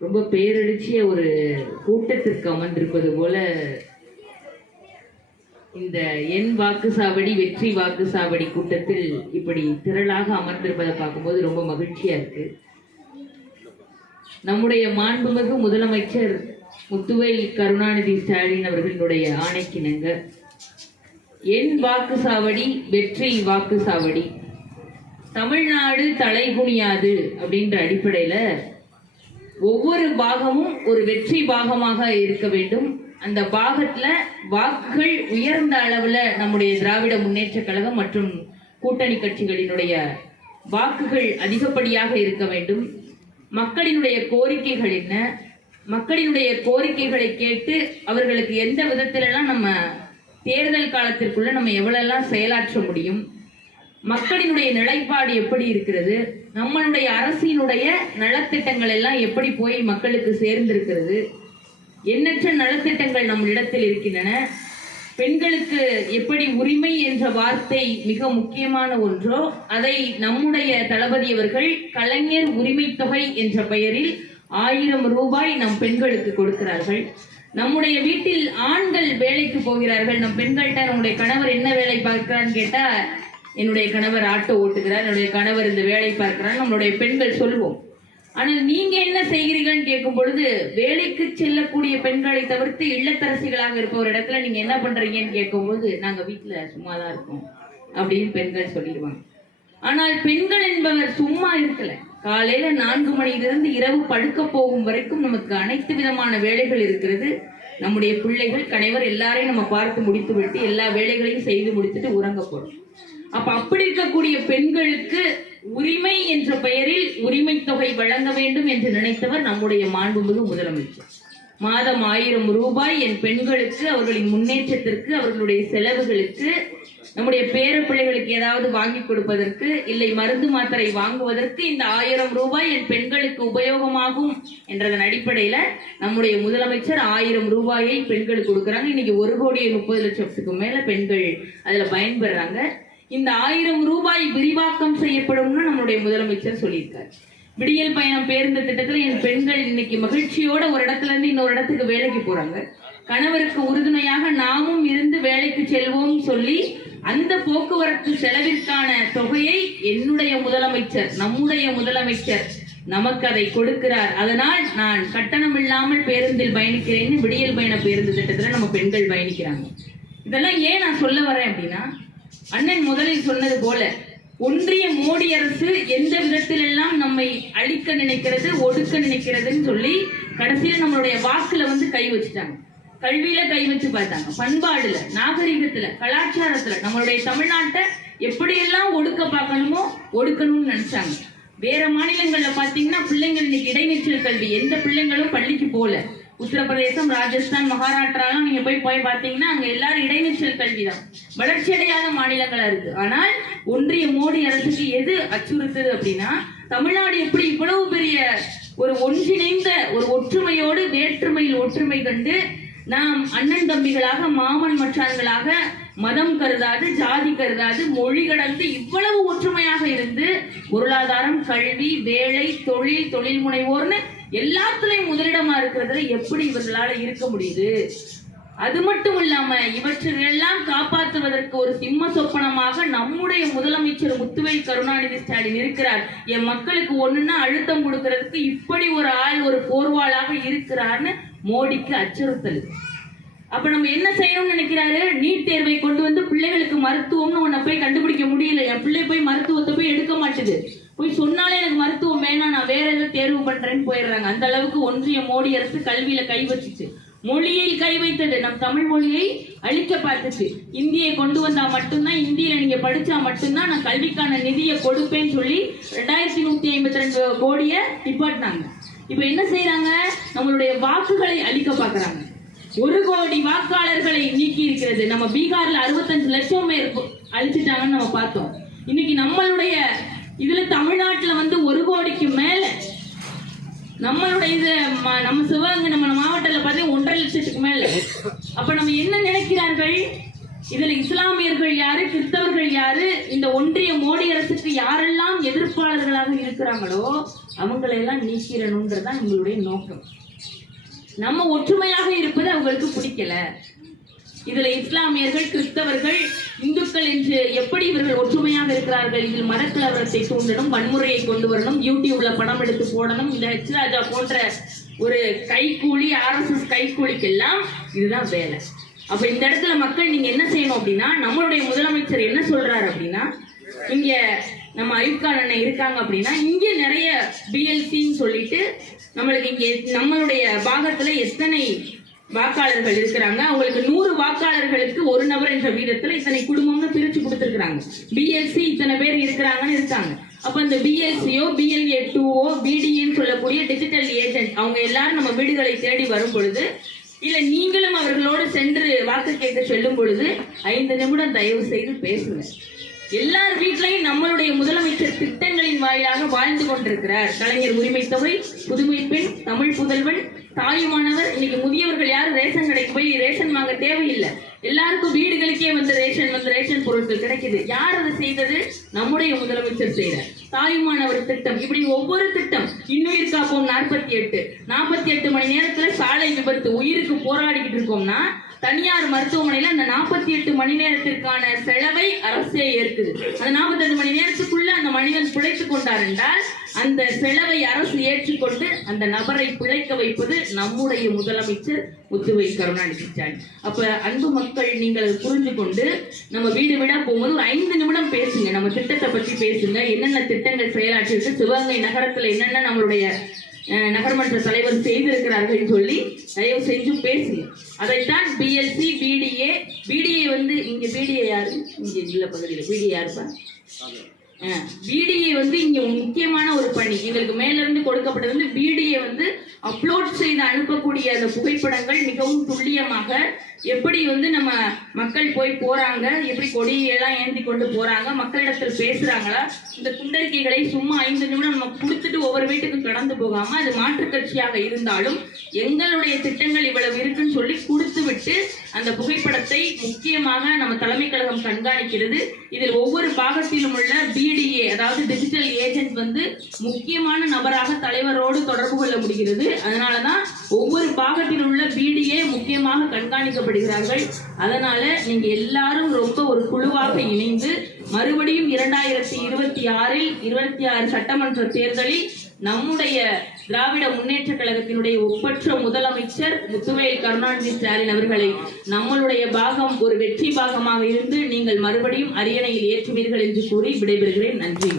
ரொம்ப பேரெழுச்சிய ஒரு கூட்டத்திற்கு அமர்ந்திருப்பது போல இந்த என் வாக்குசாவடி வெற்றி வாக்குசாவடி கூட்டத்தில் இப்படி திரளாக அமர்ந்திருப்பதை பார்க்கும்போது ரொம்ப மகிழ்ச்சியா இருக்கு. நம்முடைய மாண்புமிகு முதலமைச்சர் முத்துவேல் கருணாநிதி ஸ்டாலின் அவர்களுடைய ஆணைக்கிணங்க என் வாக்குசாவடி வெற்றி வாக்குசாவடி, தமிழ்நாடு தலைகுனியாது அப்படின்ற அடிப்படையில ஒவ்வொரு பாகமும் ஒரு வெற்றி பாகமாக இருக்க வேண்டும். அந்த பாகத்துல வாக்குகள் உயர்ந்த அளவுல நம்முடைய திராவிட முன்னேற்ற கழகம் மற்றும் கூட்டணி கட்சிகளினுடைய வாக்குகள் அதிகப்படியாக இருக்க வேண்டும். மக்களினுடைய கோரிக்கைகள் என்ன, மக்களினுடைய கோரிக்கைகளை கேட்டு அவர்களுக்கு எந்த விதத்திலெல்லாம் நம்ம தேர்தல் காலத்திற்குள்ள நம்ம எவ்வளெல்லாம் செயலாற்ற முடியும், மக்களினுடைய நிலைப்பாடு எப்படி இருக்கிறது, நம்மளுடைய அரசினுடைய நலத்திட்டங்கள் எல்லாம் எப்படி போய் மக்களுக்கு சேர்ந்திருக்கிறது, எண்ணற்ற நலத்திட்டங்கள் நம் இடத்தில் இருக்கின்றன, பெண்களுக்கு எப்படி உரிமை என்ற வார்த்தை மிக முக்கியமான ஒன்றோ அதை நம்முடைய தளபதி அவர்கள் கலைஞர் உரிமை தொகை என்ற பெயரில் 1000 ரூபாய் நம் பெண்களுக்கு கொடுக்கிறார்கள். நம்முடைய வீட்டில் ஆண்கள் வேலைக்கு போகிறார்கள். நம் பெண்கள்கிட்ட நம்முடைய கணவர் என்ன வேலை பார்க்கிறான்னு கேட்டா, என்னுடைய கணவர் ஆட்டோ ஓட்டுகிறார், என்னுடைய கணவர் இந்த வேலை பார்க்கிறார் நம்மளுடைய பெண்கள் சொல்லுவோம். ஆனால் நீங்க என்ன செய்கிறீங்கன்னு கேட்கும் பொழுது, வேலைக்கு செல்லக்கூடிய பெண்களை தவிர்த்து இல்லத்தரசிகளாக இருப்ப ஒரு இடத்துல நீங்க என்ன பண்றீங்கன்னு கேட்கும்போது, நாங்க வீட்டுல சும்மாதான் இருக்கோம் அப்படின்னு பெண்கள் சொல்லிடுவாங்க. ஆனால் பெண்கள் என்பவர் சும்மா இருக்கல. காலையில 4 மணியிலிருந்து இரவு படுக்க போகும் வரைக்கும் நமக்கு அனைத்து விதமான வேலைகள் இருக்கிறது. நம்முடைய பிள்ளைகள் கணவர் எல்லாரையும் நம்ம பார்த்து முடித்து விட்டு எல்லா வேலைகளையும் செய்து முடித்துட்டு உறங்க போறோம். அப்ப அப்படி இருக்கக்கூடிய பெண்களுக்கு உரிமை என்ற பெயரில் உரிமை தொகை வழங்க வேண்டும் என்று நினைத்தவர் நம்முடைய மாண்புமிகு முதலமைச்சர். மாதம் 1000 ரூபாய் என் பெண்களுக்கு அவர்களின் முன்னேற்றத்திற்கு, அவர்களுடைய செலவுகளுக்கு, நம்முடைய பேர பிள்ளைகளுக்கு ஏதாவது வாங்கி கொடுப்பதற்கு, இல்லை மருந்து மாத்திரை வாங்குவதற்கு இந்த 1000 ரூபாய் என் பெண்களுக்கு உபயோகமாகும் என்றதன் அடிப்படையில நம்முடைய முதலமைச்சர் 1000 ரூபாயை பெண்களுக்கு கொடுக்கறாங்க. இன்னைக்கு 1,30,00,000 மேல பெண்கள் அதுல பயன்பெறாங்க. இந்த 1000 ரூபாய் விரிவாக்கம் செய்யப்படும்னு நம்முடைய முதலமைச்சர் சொல்லியிருக்காரு. விடியல் பயணம் பேருந்து திட்டத்துல என் பெண்கள் இன்னைக்கு மகிழ்ச்சியோட ஒரு இடத்துல இருந்து இன்னொரு இடத்துக்கு வேலைக்கு போறாங்க. கணவருக்கு உறுதுணையாக நாமும் இருந்து வேலைக்கு செல்வோம் சொல்லி அந்த போக்குவரத்து செலவிற்கான தொகையை என்னுடைய முதலமைச்சர், நம்முடைய முதலமைச்சர் நமக்கு அதை கொடுக்கிறார். அதனால் நான் கட்டணம் இல்லாமல் பேருந்தில் பயணிக்கிறேன்னு விடியல் பயண பேருந்து திட்டத்துல நம்ம பெண்கள் பயணிக்கிறாங்க. இதெல்லாம் ஏன் நான் சொல்ல வரேன் அப்படின்னா, அண்ணன் முதலில் சொன்னது போல ஒன்றிய மோடி அரசு எந்த விதத்திலெல்லாம் நம்மை அழிக்க நினைக்கிறது, ஒடுக்க நினைக்கிறதுன்னு சொல்லி கடைசியில நம்மளுடைய வாக்குல கை வச்சுட்டாங்க. கல்வியில கை வச்சு பார்த்தாங்க, பண்பாடுல, நாகரிகத்துல, கலாச்சாரத்துல நம்மளுடைய தமிழ்நாட்டை எப்படியெல்லாம் ஒடுக்க பார்க்கணுமோ ஒடுக்கணும்னு நினைச்சாங்க. வேற மாநிலங்கள்ல பாத்தீங்கன்னா பிள்ளைங்கள் இன்னைக்கு இடைநிற்றல் கல்வி, எந்த பிள்ளைங்களும் பள்ளிக்கு போல. உத்தரப்பிரதேசம், ராஜஸ்தான், மகாராஷ்டிராலாம் நீங்க போய் பாத்தீங்கன்னா அங்க எல்லாரும் இடைநிற்றல் கல்விதான். வளர்ச்சி அடையாத மாநிலங்களா இருக்கு. ஆனால் ஒன்றிய மோடி அரசுக்கு எது அச்சுறுத்துது அப்படின்னா, தமிழ்நாடு எப்படி இவ்வளவு பெரிய ஒரு ஒன்றிணைந்த ஒரு ஒற்றுமையோடு வேற்றுமையில் ஒற்றுமை கண்டு நாம் அண்ணன் தம்பிகளாக, மாமன் மச்சான்களாக, மதம் கருதாது, ஜாதி கருதாது, மொழி கடந்து இவ்வளவு ஒற்றுமையாக இருந்து பொருளாதாரம், கல்வி, வேலை, தொழில், தொழில் முனைவோர்னு எல்லாத்துலயும் முதலிடமா இருக்கிறதுல எப்படி இவர்களால இருக்க முடியுது? அது மட்டும் இல்லாம இவற்றையெல்லாம் காப்பாற்றுவதற்கு ஒரு சிம்ம சொப்பனமாக நம்முடைய முதலமைச்சர் முத்துவேல் கருணாநிதி ஸ்டாலின் இருக்கிறார். என் மக்களுக்கு ஒண்ணுன்னா அழுத்தம் கொடுக்கறதுக்கு இப்படி ஒரு ஆள் ஒரு போர்வாளாக இருக்கிறார்னு மோடிக்கு அச்சுறுத்தல். அப்ப நம்ம என்ன செய்யணும்னு நினைக்கிறாரு? நீட் தேர்வை கொண்டு வந்து பிள்ளைகளுக்கு மருத்துவம்னு உன்னை போய் கண்டுபிடிக்க முடியல, என் பிள்ளை போய் மருத்துவத்தை போய் எடுக்க மாட்டுது, போய் சொன்னாலே எனக்கு மருத்துவம் வேணாம், நான் வேற ஏதாவது தேர்வு பண்றேன்னு போயிடுறாங்க. அந்த அளவுக்கு ஒன்றிய மோடி அரசு கல்வியில கை வச்சுச்சு, மொழியில் கை வைத்தது, நம் தமிழ் மொழியை அழிக்க பார்த்துச்சு. இந்தியை கொண்டு வந்தா மட்டும்தான், இந்தியில நீங்க படிச்சா மட்டும்தான் நான் கல்விக்கான நிதியை கொடுப்பேன்னு சொல்லி 2152 கோடியை நிப்பாட்டினாங்க. இப்ப என்ன செய்யறாங்க? நம்மளுடைய வாக்குகளை அழிக்க பாக்குறாங்க. 1 கோடி வாக்காளர்களை நீக்கி இருக்கிறது. நம்ம பீகார்ல 65 லட்சம் பேர் அழிச்சிட்டாங்கன்னு நம்ம பார்த்தோம். இன்னைக்கு நம்மளுடைய இதுல தமிழ்நாட்டுல 1 கோடிக்கு மேல, நம்மளுடைய இது நம்ம சிவகங்கை நம்ம மாவட்டத்துல பார்த்தா 1.5 லட்சத்துக்கு மேல. அப்ப நம்ம என்ன நினைக்கிறார்கள்? இதுல இஸ்லாமியர்கள் யாரு, கிறிஸ்தவர்கள் யாரு, இந்த ஒன்றிய மோடி அரசுக்கு யாரெல்லாம் எதிர்ப்பாளர்களாக இருக்கிறாங்களோ அவங்களெல்லாம் நீக்கிறணும்ன்றதுதான் எங்களுடைய நோக்கம். நம்ம ஒற்றுமையாக இருப்பது அவங்களுக்கு பிடிக்கல. இதுல இஸ்லாமியர்கள், கிறிஸ்தவர்கள், இந்துக்கள் என்று எப்படி இவர்கள் ஒற்றுமையாக இருக்கிறார்கள்? இதில் மதக்கலவரத்தை தூண்டணும், வன்முறையை கொண்டு வரணும், யூடியூப்ல பணம் எடுத்து போடணும். இந்த ஹெச் ராஜா போன்ற ஒரு கைக்கூலி, RSS கைக்கூலிக்கெல்லாம் இதுதான் வேலை. அப்ப இந்த இடத்துல மக்கள் நீங்க என்ன செய்யணும் அப்படின்னா, நம்மளுடைய முதலமைச்சர் என்ன சொல்றாரு அப்படின்னா, இங்க நம்ம அயூப் கான் அண்ணன் இருக்காங்க அப்படின்னா, இங்க நிறைய BLCன்னு சொல்லிட்டு நம்மளுக்கு இங்க நம்மளுடைய பாகத்துல எத்தனை வாக்காளர்கள் இருக்கிறாங்க, அவங்களுக்கு 100 வாக்காளர்களுக்கு ஒரு நபர் என்ற வீதத்துல இத்தனை குடும்பம்னு பிரிச்சு கொடுத்திருக்கிறாங்க. BLC இத்தனை பேர் இருக்கிறாங்கன்னு இருக்காங்க. அப்ப இந்த BLCயோ BLA2ஓ BDAன்னு சொல்லக்கூடிய டிஜிட்டல் ஏஜென்ட் அவங்க எல்லாரும் நம்ம வீடுகளை தேடி வரும் பொழுது, இல்ல நீங்களும் அவர்களோடு சென்று வாக்கு கேட்க செல்லும் பொழுது 5 நிமிடம் தயவு செய்து பேசுங்க. எல்லார் வீட்லையும் நம்மளுடைய முதலமைச்சர் திட்டங்களின் வாயிலாக வாழ்ந்து கொண்டிருக்கிறார். கலைஞர் உரிமை தொகை, புதுமை பெண், தமிழ் புதல்வன், தாயுமானவர். இன்னைக்கு முதியவர்கள் யாரும் ரேஷன் கடைக்கு போய் ரேஷன் வாங்க தேவையில்லை. எல்லாருக்கும் வீடுகளுக்கே வந்து ரேஷன் பொருட்கள் கிடைக்குது. யார் அதை செய்தது? நம்முடைய முதலமைச்சர் செய்யற தாயுமானவர் திட்டம். இப்படி ஒவ்வொரு திட்டம், இன்னுயிர் காப்போம் 48 மணி நேரத்துல சாலை விபத்து உயிருக்கு போராடிக்கிட்டு இருக்கோம்னா, தனியார் மருத்துவமனையில அந்த 48 மணி நேரத்திற்கான செலவை அரசே ஏற்குது. அந்த 48 மணி நேரத்துக்குள்ள அந்த மனிதன் பிழைத்துக் கொண்டார் என்றால் அந்த செலவை அரசு ஏற்றுக்கொண்டு அந்த நபரை பிழைக்க வைப்பது நம்முடைய முதலமைச்சர் முத்துவேல் கருணாநிதி ஸ்டாலின். அப்ப அன்பு மக்கள், நீங்கள் புரிந்து கொண்டு நம்ம வீடு வீடா போகும்போது ஒரு 5 நிமிடம் பேசுங்க. நம்ம திட்டத்தை பற்றி பேசுங்க. என்னென்ன திட்டங்கள் செயலாற்றிருக்கு, சிவகங்கை நகரத்துல என்னென்ன நம்மளுடைய நகர்மன்ற தலைவர் செய்திருக்கிறார்கள் சொல்லி தயவு செஞ்சு பேசுங்க. அதைத்தான் BLC BDA வந்து இங்க BDA யாரு? இங்க இல்ல பகுதியில் BDA யாருப்பா? BDA வந்து இங்க முக்கியமான ஒரு பணி எங்களுக்கு மேல இருந்து கொடுக்கப்பட்டது. வந்து BDA வந்து அப்லோட் செய்து அனுப்பக்கூடிய அந்த புகைப்படங்கள் மிகவும் துல்லியமாக எப்படி வந்து நம்ம மக்கள் போய் போறாங்க, எப்படி கொடியெல்லாம் ஏந்தி கொண்டு போறாங்க, மக்களிடத்தில் பேசுறாங்களா, இந்த குண்டறிக்கைகளை சும்மா 5 நிமிடம் நம்ம கொடுத்துட்டு ஒவ்வொரு வீட்டுக்கும் கடந்து போகாம, அது மாற்றுக் கட்சியாக இருந்தாலும் எங்களுடைய திட்டங்கள் இவ்வளவு இருக்குன்னு சொல்லி கொடுத்து விட்டு அந்த புகைப்படத்தை முக்கியமாக நம்ம தலைமை கழகம் கண்காணிக்கிறது. இதில் ஒவ்வொரு பாகத்திலும் உள்ள BDA அதாவது டிஜிட்டல் ஏஜென்ட் வந்து முக்கியமான நபராக தலைவரோடு தொடர்பு கொள்ள முடிகிறது. அதனாலதான் ஒவ்வொரு பாகத்தில் உள்ள BDA முக்கியமாக கண்காணிக்கப்படுகிறார்கள். அதனால நீங்க எல்லாரும் ரொம்ப ஒரு குழுவாக இணைந்து மறுபடியும் 2026 சட்டமன்ற தேர்தலில் நம்முடைய திராவிட முன்னேற்ற கழகத்தினுடைய ஒப்பற்ற முதலமைச்சர் முத்துவேல் கருணாநிதி ஸ்டாலின் அவர்களை நம்மளுடைய பாகம் ஒரு வெற்றி பாகமாக இருந்து நீங்கள் மறுபடியும் அரியணையில் ஏற்றுவீர்கள் என்று கூறி விடைபெறுகிறேன். நன்றி.